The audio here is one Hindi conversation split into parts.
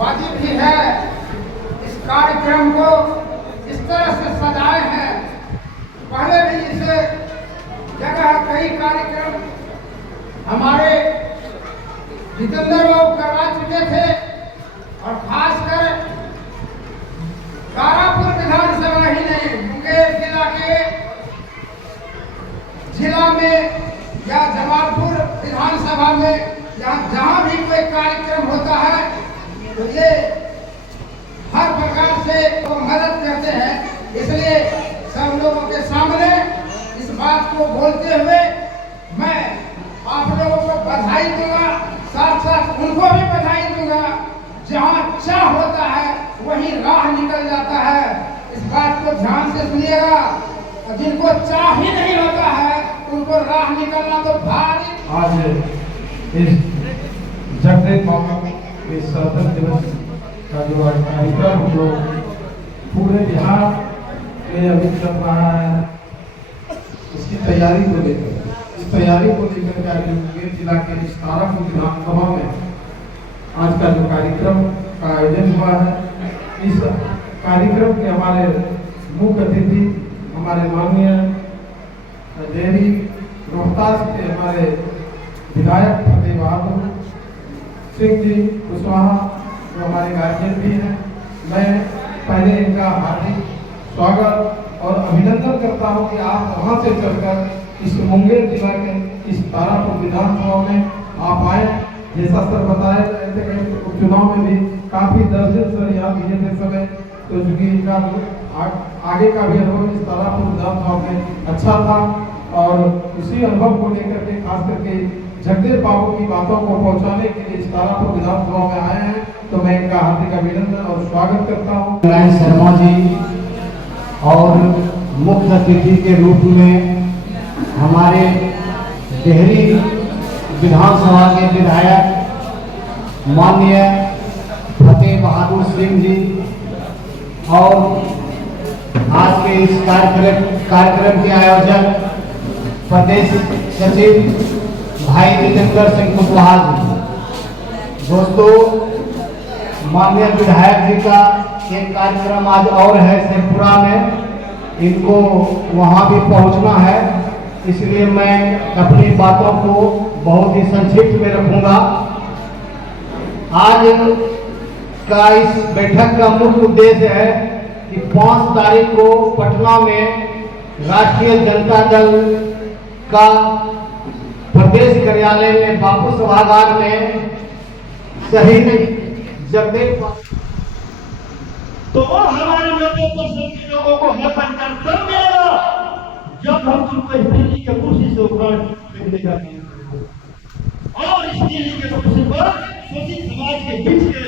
वाजिब भी है इस कार्यक्रम को इस तरह से सजाए हैं। पहले भी इस जगह कई कार्यक्रम हमारे जितेंद्र बाबू करवा चुके थे और खासकर तारापुर विधानसभा ही नहीं, मुंगेर जिला में या जमालपुर विधानसभा में जहाँ भी कोई कार्यक्रम होता है तो ये हर प्रकार से वो मदद करते हैं। इसलिए सब लोगों के सामने इस बात को बोलते हुए मैं आप लोगों को बधाई दूंगा, साथ साथ उनको भी बधाई दूंगा। जहाँ चाह होता है वहीं राह निकल जाता है। इस बात को ध्यान से सुनिएगा। जिनको चाह ही नहीं होता है उनको राह निकलना तो भारी। आज इस जगदेव बाबा के स्वतंत्रता दिवस का जो कार्यक्रम जो पूरे बिहार में अभी चल रहा है, उसकी तैयारी को लेकर के आज मुंगेर जिला के इस तारापुर विधानसभा में आज का जो कार्यक्रम का आयोजन हुआ है, इस कार्यक्रम के हमारे मुख्य अतिथि हमारे माननीय डेहरी रोहतास के हमारे विधायक फतेह बहादुर सिंह जी कुशवाहा जो हमारे गार्जियन भी हैं। मैं पहले इनका हार्दिक स्वागत और अभिनंदन करता हूं कि आप वहां से चलकर इस मुंगेर जिला के इस तारापुर विधानसभा में आप आए। जैसा सर बताए थे उपचुनाव में भी काफी दर्जन सर यहाँ दिए थे समय, तो चूंकि इनका आगे का भी अनुभव इस तारापुर विधानसभा में अच्छा था और उसी अनुभव को लेकर के खास करके जगदेव बाबू की बातों को पहुंचाने के लिए इस तारापुर विधानसभा में आए हैं। तो मैं इनका हार्दिक अभिनंदन और स्वागत करता हूँ। नारायण शर्मा जी और मुख्य अतिथि के रूप में हमारे डेहरी विधानसभा के विधायक माननीय फतेह बहादुर सिंह जी और आज के इस कार्यक्रम के आयोजक प्रदेश सचिव भाई जितेंद्र सिंह कुशवाहा जी। दोस्तों, माननीय विधायक जी का एक कार्यक्रम आज और है शेखपुरा में, इनको वहां भी पहुंचना है, इसलिए मैं अपनी बातों को बहुत ही संक्षिप्त में रखूंगा। आज का इस बैठक का मुख्य उद्देश्य है कि 5 तारीख को पटना में राष्ट्रीय जनता दल का प्रदेश कार्यालय में बापू सभागार में शहीद जगदेव तो हमारे 90% के लोगों को हक तब मिलेगा जब हम तुमको इस दिल्ली के कुर्सी से उखाड़ फेंकने का और इस दिल्ली के कुर्सी पर शोषित समाज के बीच के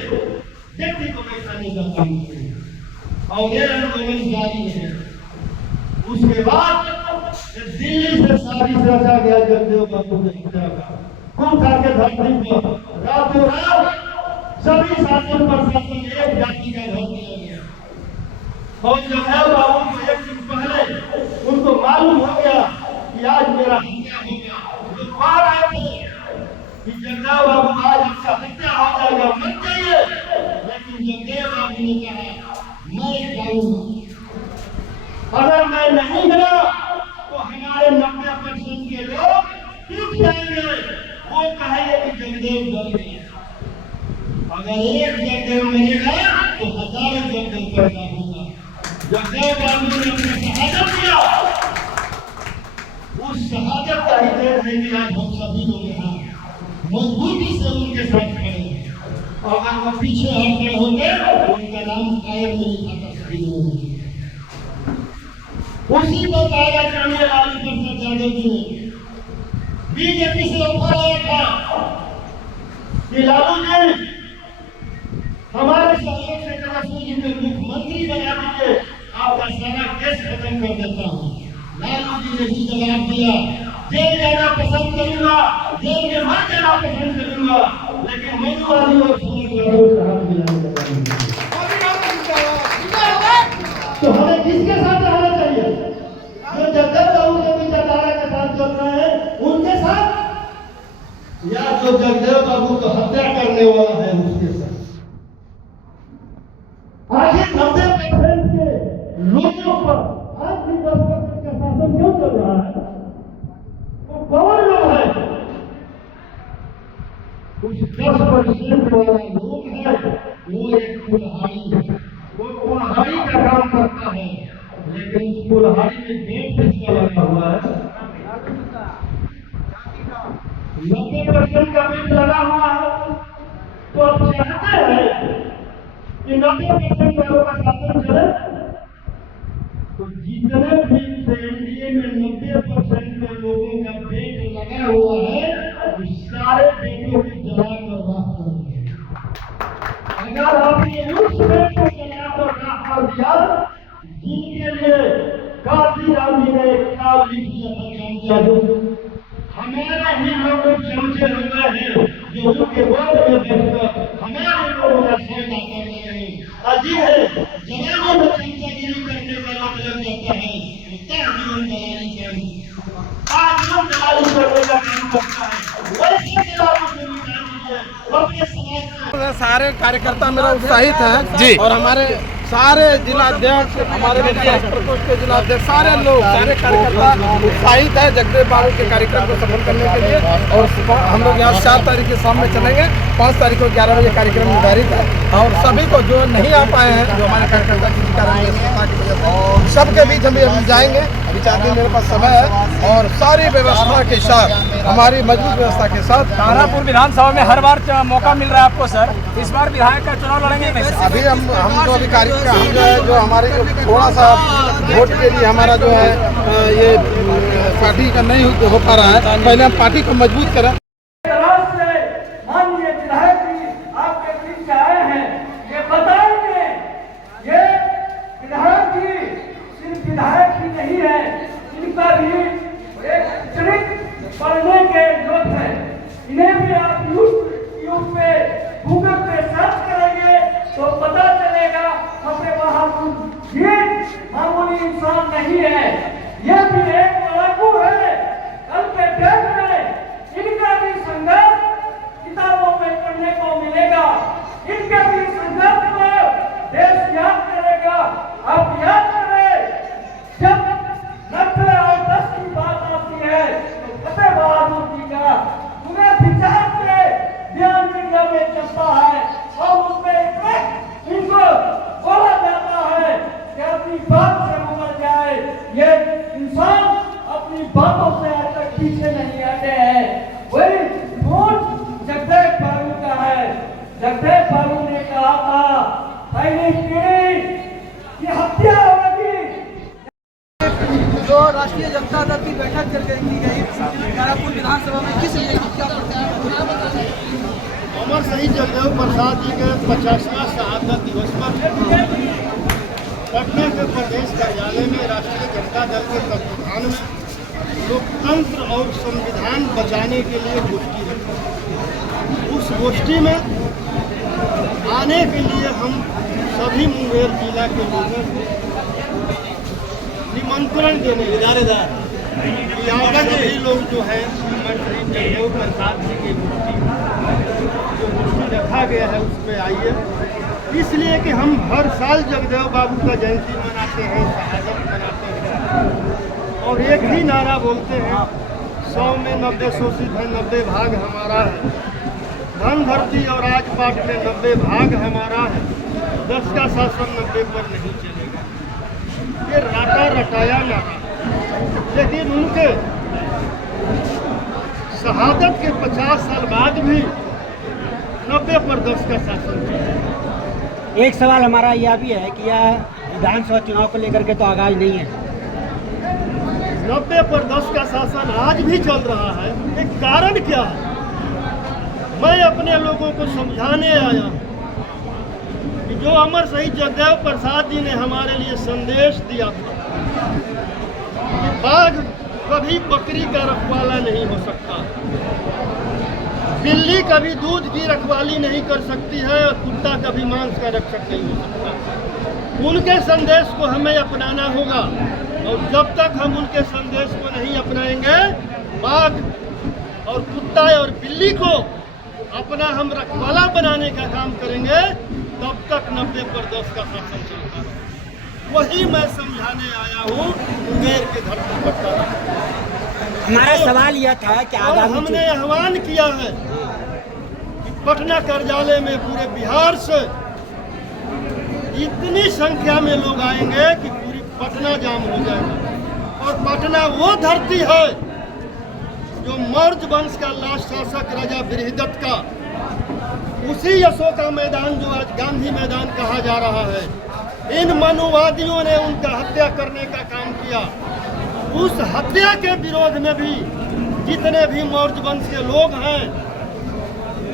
व्यक्ति को बैठाने का काम करेगा और ये आंदोलन जारी है। उसके बाद दिल्ली से सारी रचा गया जगदेव बाबू के हत्या का कुंठा के धरती पर रातों रात सभी शासन प्रशासन एक जाति का घर दिया गया और जगदेव बाबू को एक दिन पहले उनको मालूम हो गया कि आज मेरा हत्या हो गया। तो बाहर आए थे कि जगदेव बाबू आज आपका हत्या हो जाएगा, मत जाइए, लेकिन जगदेव बाबू ने कहा मैं जाऊंगा, अगर मैं नहीं गया तो हमारे 90% के लोग टूट जाएंगे। वो कहेंगे कि जगदेव गल गया। अगर एक जगदेव मरेगा तो हजारों जगदेव पैदा होगा। जगदेव बाबू ने अपने शहादत दिया, उस शहादत का ही देर है कि आज हम सभी लोग यहाँ मजबूती से उनके साथ खड़े हैं। और अगर वो पीछे हटकर होंगे उनका नाम कायम नहीं था, सही नहीं। उसी को कायदा करने लालू प्रसाद यादव जी ने बीजेपी से ऑफर आया था कि लालू जी हमारे सहयोग से कराची जी को मुख्यमंत्री बना दीजिए, आपका सारा केस खत्म कर देता हूँ। लालू जी ने भी जवाब दिया, जेल जाना पसंद करूंगा, जेल में मर जाना पसंद करूंगा, लेकिन मधुवादी और तो हमें किसके साथ रहना चाहिए? जो जगदेव बाबू के विचारधारा के साथ चल रहे हैं उनके साथ, या कुल्हाड़ी, वो कुल्हाड़ी का काम करता है, लेकिन उस कुल्हाड़ी में गेट किसका लगा हुआ है? 90% का बेट लगा हुआ है। तो अब चाहते हैं कि 90% वालों का शासन चले, तो जितने भी एनडीए में 90% के लोगों का बेट लगा हुआ है, उस सारे बेटों को जलाकर राख कर दिया। अगर आपने उस बेट को जलाकर राख कर दिया, जिनके लिए काशी राम जी ने एक काल लिख दिया था, हमारे ही लोग समझे हुए हैं जो उनके गोद में बैठकर हमारे लोगों का सौदा कर रहे हैं। अजी है जवानों में चमचागिरी करने वाला लग जाता है, जीवन दलाली करने का काम करता है। वैसे खिलाफों से निकाल दीजिए अपने समाज में। सारे कार्यकर्ता मेरा उत्साहित है जी, और हमारे सारे जिलाध्यक्ष, हमारे प्रकोष्ठ के जिलाध्यक्ष, सारे लोग, सारे कार्यकर्ता उत्साहित है जगदेव बाबू के कार्यक्रम को सफल करने के लिए। और हम लोग यहाँ 4 तारीख के शाम में चलेंगे, 5 तारीख को 11 बजे कार्यक्रम निर्धारित है। और सभी को जो नहीं आ पाए हैं, जो हमारे कार्यकर्ता किसी कारण की वजह से, सबके बीच हम जाएंगे। अभी 4 दिन मेरे पास समय है, और सारी व्यवस्था के साथ, हमारी मजबूत व्यवस्था के साथ। तारापुर विधानसभा में हर बार मौका मिल रहा है आपको सर, इस बार विधायक का चुनाव लड़ेंगे नहीं? अभी हम जो अधिकारी हम जो हमारे जो थोड़ा सा वोट के लिए हमारा जो है ये पार्टी का नहीं हो पा रहा है, पहले हम पार्टी को मजबूत करें। माननीय विधायक जी आपके बीच से आए हैं, ये बताएंगे ये विधायक जी सिर्फ विधायक ही नहीं है, इनका भी एक अतिरिक्त पढ़ने के योग है। इन्हें भी आप यूट्यूब पे गूगल पे सर्च करेंगे तो पता चलेगा सबसे बहादुर ये मामूली इंसान नहीं है, ये भी एक लड़ाकू है। कल के डेट में इनका भी संघर्ष किताबों में पढ़ने को मिलेगा, इनके भी संघर्ष को देश याद करेगा। आप याद करें, जब 90 और 10 की बात आती है तो फतेह बहादुर जी का उन्हें विचार से बयान मीडिया में चलता है, और उसमें इनको बोला जाता है कि अपनी बात से मुकर जाए। ये इंसान अपनी बातों से आज तक पीछे नहीं हटे हैं। वही वोट जगदेव बाबू का है। जगदेव बाबू ने कहा था पहली पीढ़ी की हत्या होगी। जो राष्ट्रीय जनता दल की बैठक की गई तारापुर विधानसभा में, किस लिए क्या अमर शहीद जगदेव प्रसाद जी के 50वां शहादत दिवस पर पटना के प्रदेश कार्यालय में राष्ट्रीय जनता दल के तत्वाधान में लोकतंत्र और संविधान बचाने के लिए गोष्ठी रखी। उस गोष्ठी में आने के लिए हम सभी मुंगेर जिला के लोगों को निमंत्रण देने सभी लोग जो है अमर शहीद जगदेव प्रसाद जी की गोष्ठी रखा गया है उसमें आइए, इसलिए कि हम हर साल जगदेव बाबू का जयंती मनाते हैं, शहादत मनाते हैं, और एक ही नारा बोलते हैं 100 में 90 शोषित है, 90 भाग हमारा है। धन धरती और राजपाट में 90 भाग हमारा है, 10 का शासन 90 पर नहीं चलेगा। ये राटा रटाया नारा, लेकिन उनके शहादत के 50 साल बाद भी 90 पर 10 का शासन चलेगा। एक सवाल हमारा यह भी है कि यह विधानसभा चुनाव को लेकर के तो आगाज नहीं है, 90 पर 10 का शासन आज भी चल रहा है। एक कारण क्या है? मैं अपने लोगों को समझाने आया कि जो अमर शहीद जगदेव प्रसाद जी ने हमारे लिए संदेश दिया था कि बाघ कभी बकरी का रखवाला नहीं हो सकता, बिल्ली कभी दूध की रखवाली नहीं कर सकती है, और कुत्ता कभी मांस का रक्षक नहीं हो सकता। उनके संदेश को हमें अपनाना होगा, और जब तक हम उनके संदेश को नहीं अपनाएंगे, बाघ और कुत्ता और बिल्ली को अपना हम रखवाला बनाने का काम करेंगे, तब तक 90 पर 10 का शासन चलता है। वही मैं समझाने आया हूँ मुंगेर के धरती पर। हमारा सवाल यह था कि आगामी हमने आह्वान किया है कि पटना कार्यालय में पूरे बिहार से इतनी संख्या में लोग आएंगे कि पूरी पटना जाम हो जाएगा। और पटना वो धरती है जो मौर्य वंश का लास्ट शासक राजा बृहदत्त का, उसी अशोका मैदान जो आज गांधी मैदान कहा जा रहा है, इन मनुवादियों ने उनका हत्या करने का काम किया। उस हत्या के विरोध में भी जितने भी मौर्य वंश के लोग हैं,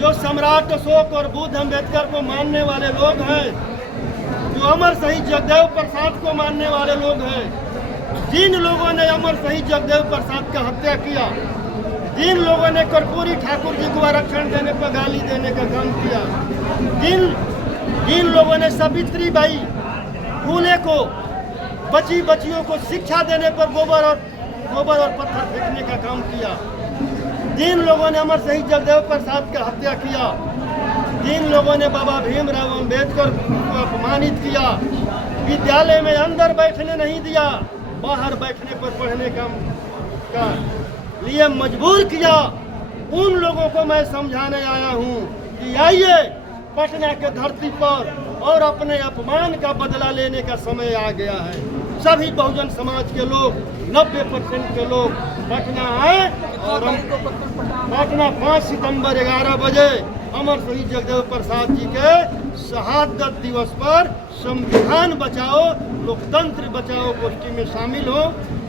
जो सम्राट अशोक और बुद्ध अम्बेडकर को मानने वाले लोग हैं, जो अमर शहीद जगदेव प्रसाद को मानने वाले लोग हैं, जिन लोगों ने अमर शहीद जगदेव प्रसाद का हत्या किया, जिन लोगों ने कर्पूरी ठाकुर जी को आरक्षण देने पर गाली देने का काम किया, जिन लोगों ने सावित्रीबाई फूले को बच्चियों को शिक्षा देने पर गोबर और पत्थर फेंकने का काम किया, जिन लोगों ने अमर शहीद जगदेव प्रसाद का हत्या किया, जिन लोगों ने बाबा भीमराव अम्बेडकर को अपमानित किया, विद्यालय में अंदर बैठने नहीं दिया, बाहर बैठने पर पढ़ने का लिए मजबूर किया, उन लोगों को मैं समझाने आया हूँ कि आइए पटना के धरती पर और अपने अपमान का बदला लेने का समय आ गया है। सभी बहुजन समाज के लोग 90% के लोग पटना आए और पटना 5 सितंबर 11 बजे अमर शहीद जगदेव प्रसाद जी के शहादत दिवस पर संविधान बचाओ लोकतंत्र बचाओ गोष्ठी में शामिल हो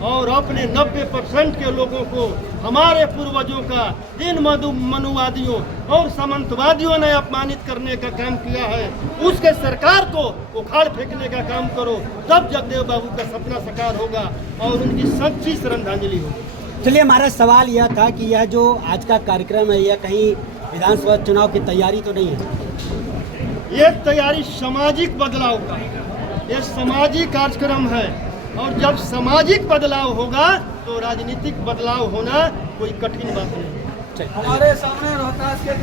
और अपने 90% के लोगों को हमारे पूर्वजों का इन मनुवादियों और सामंतवादियों ने अपमानित करने का काम किया है, उसके सरकार को उखाड़ फेंकने का काम करो, तब जगदेव बाबू का सपना साकार होगा और उनकी सच्ची श्रद्धांजलि होगी। चलिए, हमारा सवाल यह था कि यह जो आज का कार्यक्रम है, यह कहीं विधानसभा चुनाव की तैयारी तो नहीं है? ये तैयारी सामाजिक बदलाव का, ये सामाजिक कार्यक्रम है और जब सामाजिक बदलाव होगा तो राजनीतिक बदलाव होना कोई कठिन बात नहीं। हमारे सामने रोहतास के